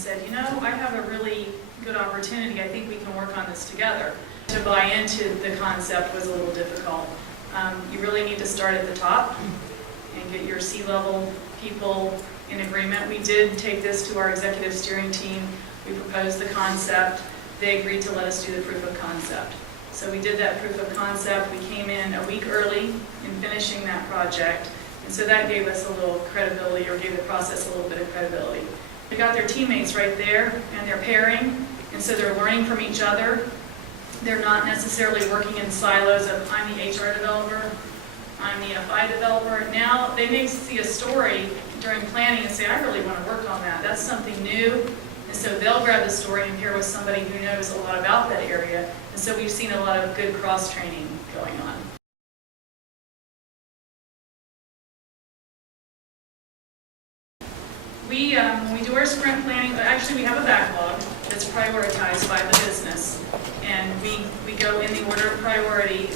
said, you know, I have a really good opportunity. I think we can work on this together. To buy into the concept was a little difficult. You really need to start at the top and get your C-level people in agreement. We did take this to our executive steering team. We proposed the concept. They agreed to let us do the proof of concept. So we did that proof of concept. We came in a week early in finishing that project. And so that gave us a little credibility, or gave the process a little bit of credibility. We got their teammates right there, and they're pairing, and so they're learning from each other. They're not necessarily working in silos of, I'm the HR developer, I'm the FI developer. Now they may see a story during planning and say, I really want to work on that. That's something new. And so they'll grab the story and pair with somebody who knows a lot about that area. And so we've seen a lot of good cross-training going on. When we do our sprint planning, actually we have a backlog that's prioritized by the business. And we go in the order of priority.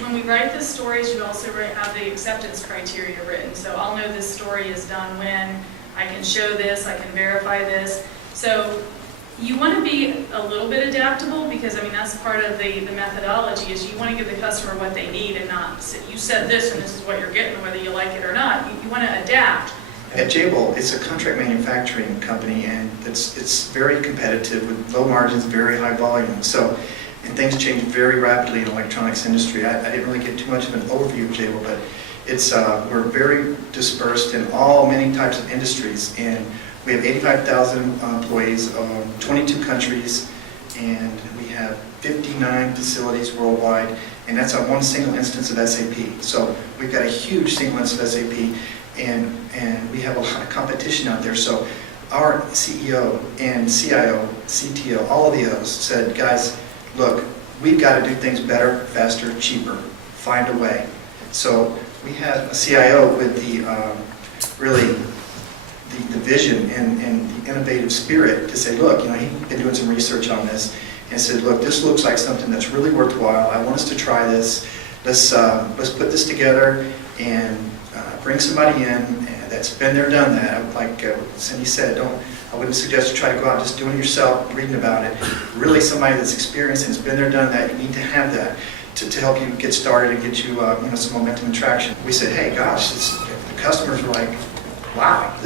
When we write the stories, you also have the acceptance criteria written. So I'll know this story is done when, I can show this, I can verify this. So you want to be a little bit adaptable, because I mean that's part of the methodology, is you want to give the customer what they need and not, you said this and this is what you're getting, whether you like it or not. You want to adapt. At Jabil, it's a contract manufacturing company, and it's very competitive with low margins, very high volume. So, and things change very rapidly in the electronics industry. I didn't really get too much of an overview of Jabil, but it's we're very dispersed in many types of industries, and we have 85,000 employees, 22 countries, and we have 59 facilities worldwide, and that's on one single instance of SAP. So we've got a huge single instance of SAP. And we have a lot of competition out there. So our CEO and CIO, CTO, all of the O's said, guys, look, we've got to do things better, faster, cheaper. Find a way. So we have a CIO with the vision and the innovative spirit to say, look, you know, he's been doing some research on this and said, look, this looks like something that's really worthwhile. I want us to try this. Let's put this together and bring somebody in that's been there, done that. Like Cindy said, I wouldn't suggest you try to go out and just doing it yourself, reading about it. Really somebody that's experienced and has been there, done that. You need to have that to help you get started and get you, some momentum and traction. We said, hey, gosh, the customers were like, wow,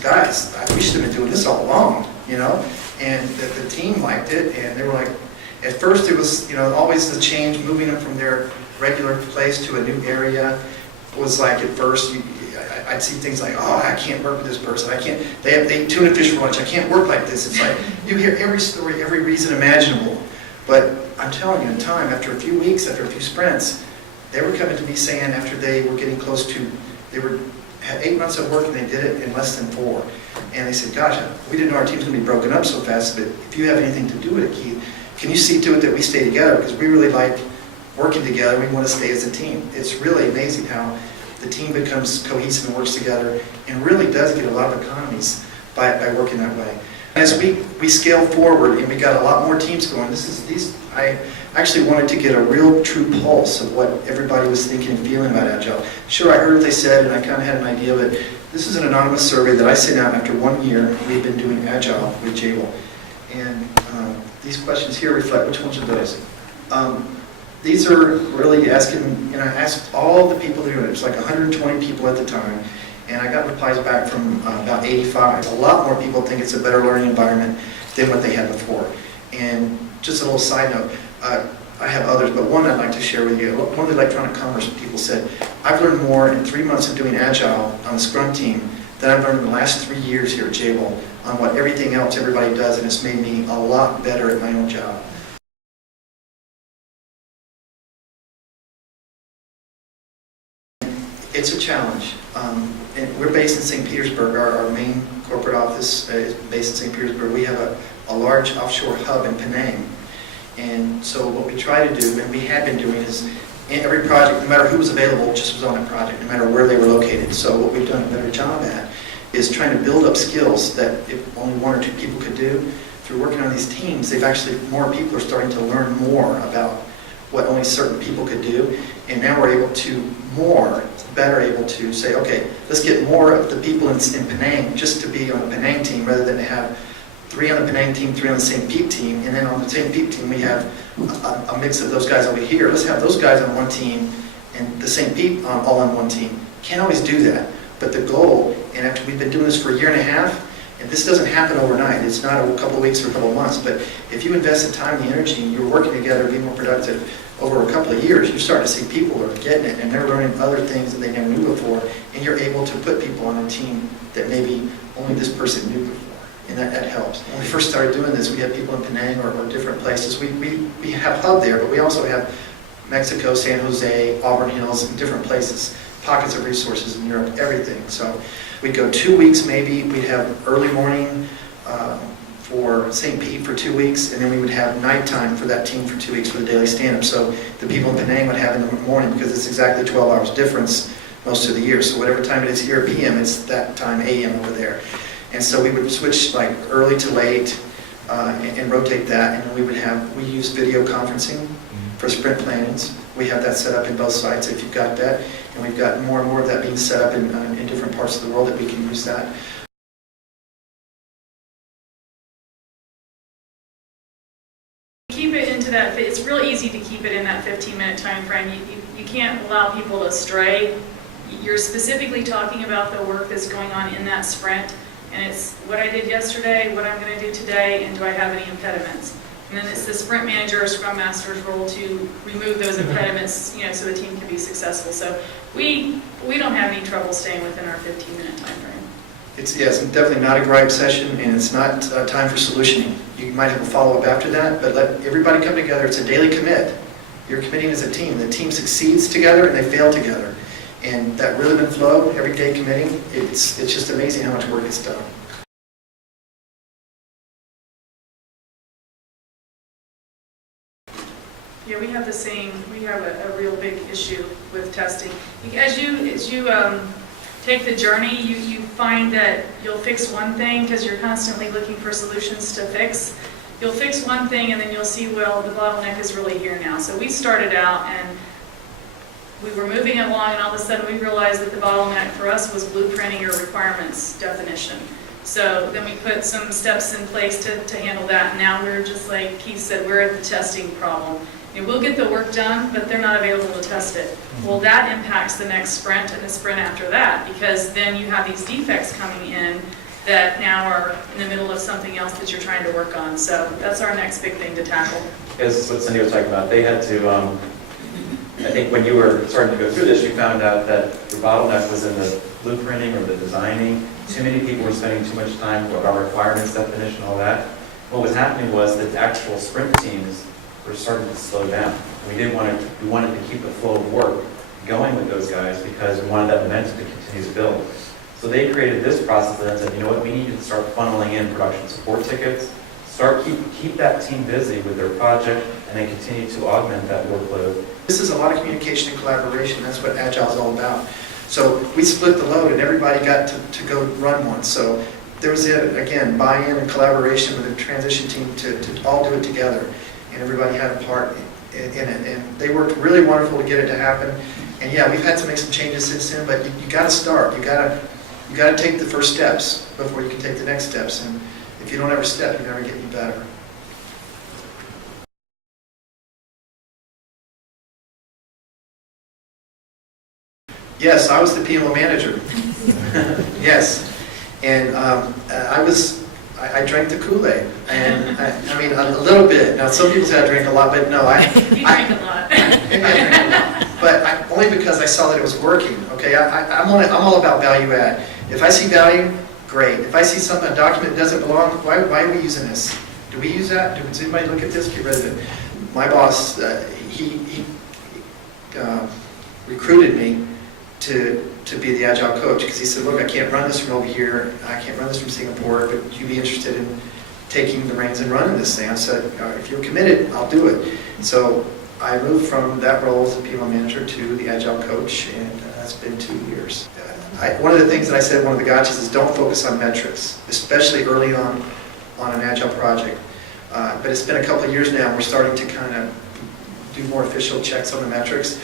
guys, we should have been doing this all along, you know? And the team liked it, and they were like, at first it was, always the change, moving them from their regular place to a new area. Was like, at first, I'd see things like, oh, I can't work with this person. They eat tuna fish for lunch. I can't work like this. It's like, you hear every story, every reason imaginable. But I'm telling you, in time, after a few weeks, after a few sprints, they were coming to me saying, after they were getting close to, had 8 months of work and they did it in less than 4. And they said, gosh, we didn't know our team's going to be broken up so fast, but if you have anything to do with it, Keith, can you see to it that we stay together? Because we really like working together. We want to stay as a team. It's really amazing how the team becomes cohesive and works together, and really does get a lot of economies by working that way. As we scale forward and we got a lot more teams going, I actually wanted to get a real true pulse of what everybody was thinking and feeling about Agile. Sure, I heard what they said and I kind of had an idea, but this is an anonymous survey that I sent out after 1 year we've been doing Agile with Jabil. And these questions here reflect, which ones are those? These are really asking, I asked all the people doing it. It's like 120 people at the time, and I got replies back from about 85. A lot more people think it's a better learning environment than what they had before. And just a little side note, I have others, but one I'd like to share with you. One of the electronic commerce people said, I've learned more in 3 months of doing Agile on the Scrum team than I've learned in the last 3 years here at Jabil on what everything else everybody does, and it's made me a lot better at my own job. It's a challenge. And we're based in St. Petersburg. Our main corporate office is based in St. Petersburg. We have a large offshore hub in Penang. And so what we try to do, and we had been doing, is in every project, no matter who was available, just was on that project, no matter where they were located. So what we've done a better job at is trying to build up skills that if only 1 or 2 people could do. Through working on these teams, more people are starting to learn more about what only certain people could do. And now we're able to more better able to say, okay, let's get more of the people in Penang just to be on the Penang team rather than to have 3 on the Penang team, 3 on the St. Pete team, and then on the St. Pete team we have a mix of those guys over here. Let's have those guys on one team and the St. Pete all on one team. Can't always do that, but the goal, and after we've been doing this for a year and a half, and this doesn't happen overnight, it's not a couple of weeks or a couple of months, but if you invest the time, the energy, and you're working together, being more productive over a couple of years, you're starting to see people are getting it, and they're learning other things that they never knew before, and you're able to put people on a team that maybe only this person knew before, and that helps. When we first started doing this, we had people in Penang or different places. We have a hub there, but we also have Mexico, San Jose, Auburn Hills, and different places, pockets of resources in Europe, everything. So we'd go 2 weeks maybe, we'd have early morning for St. Pete for 2 weeks, and then we would have nighttime for that team for 2 weeks for the daily stand-up. So the people in Penang would have in the morning, because it's exactly 12 hours difference most of the year. So whatever time it is here, PM, it's that time AM over there. And so we would switch like early to late and rotate that, and then we use video conferencing for sprint plannings. We have that set up in both sites if you've got that, and we've got more and more of that being set up in different parts of the world that we can use that. Keep it into that, it's real easy to keep it in that 15-minute time frame. You can't allow people to stray. You're specifically talking about the work that's going on in that sprint, and it's what I did yesterday, what I'm going to do today, and do I have any impediments? And then it's the sprint manager or scrum master's role to remove those impediments, so the team can be successful. So we don't have any trouble staying within our 15-minute time frame. It's definitely not a gripe session, and it's not time for solutioning. You might have a follow-up after that, but let everybody come together. It's a daily commit. You're committing as a team. The team succeeds together and they fail together. And that rhythm and flow, every day committing, it's just amazing how much work gets done. Yeah, we have a real big issue with testing. As you take the journey, you find that you'll fix one thing because you're constantly looking for solutions to fix. You'll fix one thing and then you'll see, well, the bottleneck is really here now. So we started out and we were moving along, and all of a sudden we realized that the bottleneck for us was blueprinting or requirements definition. So then we put some steps in place to handle that, and now we're just like Keith said, we're at the testing problem. We'll get the work done, but they're not available to test it. Well, that impacts the next sprint and the sprint after that, because then you have these defects coming in that now are in the middle of something else that you're trying to work on. So that's our next big thing to tackle. As what Cindy was talking about, they had to, I think when you were starting to go through this, you found out that the bottleneck was in the blueprinting or the designing. Too many people were spending too much time with our requirements definition, all that. What was happening was that the actual sprint teams were starting to slow down. We wanted to keep the flow of work going with those guys because we wanted that momentum to continue to build. So they created this process and said, you know what, we need to start funneling in production support tickets, keep that team busy with their project, and then continue to augment that workload. This is a lot of communication and collaboration. That's what Agile is all about. So we split the load and everybody got to go run one. So there was, again, buy-in and collaboration with the transition team to all do it together. And everybody had a part in it. And they worked really wonderful to get it to happen. And yeah, we've had to make some changes since then, but you got to start. You got to take the first steps before you can take the next steps. And if you don't ever step, you never get any better. Yes, I was the PMO manager. Yes, and I drank the Kool-Aid, and I mean a little bit. Now some people say I drank a lot, but no, You drank a lot. Maybe I drank a lot, but only because I saw that it was working. Okay, I'm all about value add. If I see value, great. If I see a document that doesn't belong, why are we using this? Do we use that? Does anybody look at this? Get rid of it. My boss, he recruited me to be the Agile coach, because he said, look, I can't run this from over here, I can't run this from Singapore, but would you be interested in taking the reins and running this thing? I said, if you're committed, I'll do it. And so I moved from that role as a PMO manager to the Agile coach, and that's been 2 years. One of the things that I said, one of the gotchas, is don't focus on metrics, especially early on an Agile project. But it's been a couple of years now, we're starting to kind of do more official checks on the metrics.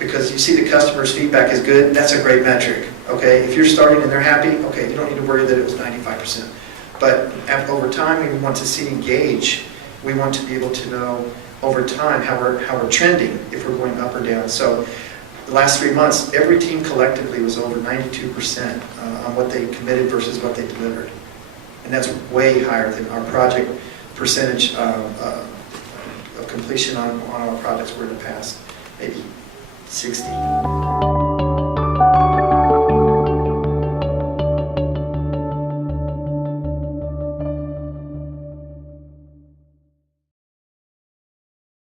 because you see the customer's feedback is good, that's a great metric, okay? If you're starting and they're happy, okay, you don't need to worry that it was 95%. But over time, we want to see and gauge. We want to be able to know over time how we're trending, if we're going up or down. So the last 3 months, every team collectively was over 92% on what they committed versus what they delivered. And that's way higher than our project percentage of completion on our projects were in the past, maybe 60.